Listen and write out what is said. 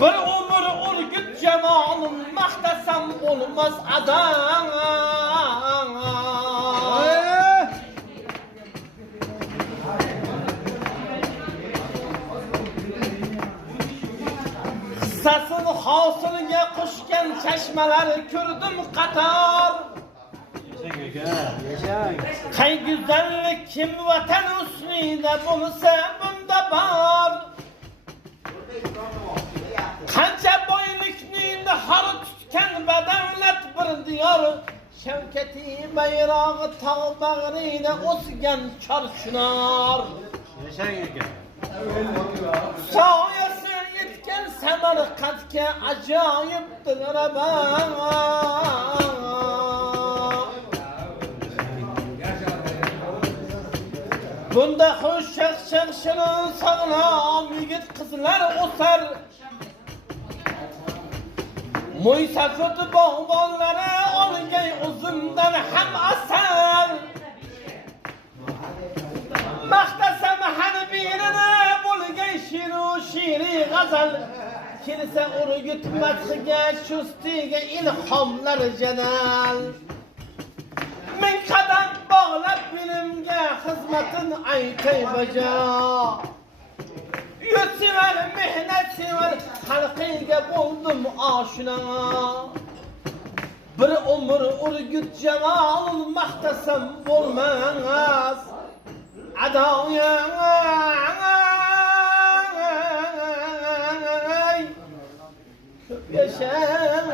Bir umr urgut cemalın maqtasam olmaz adam. Qissasini hosiliga qo'shgan chashmalar ko'rdim qator. Qay güzellik kim vatan ustida bo'lsa bunda bor. Qancha boylikni nahor tutgan badavlat bir diyor. Shavkati bayrog'i tog' bag'rida o'sgan chorshunar. Yashang aka. Soyasi yetgan Samarqandga ajoyib dilrabon. Bunda xushchaq shirin sog'lom yigit qizlar o'sar. Mo'ysafid bog'bonlari olgay uzumdan ham asal. Maqtasam harbirini bo'lgay shiru-shiri g'azal. Kelsa urgut madhiga chustiga ilhomlar janal. Min qadam bog'lab bilimga xizmatin aytay bajo. Yurtsevar mehnat sevar xalqiga bo'ldim oshna. Bir umr urgut jamol maqtasam bo'lmas. Adoy. Ko'p yashang.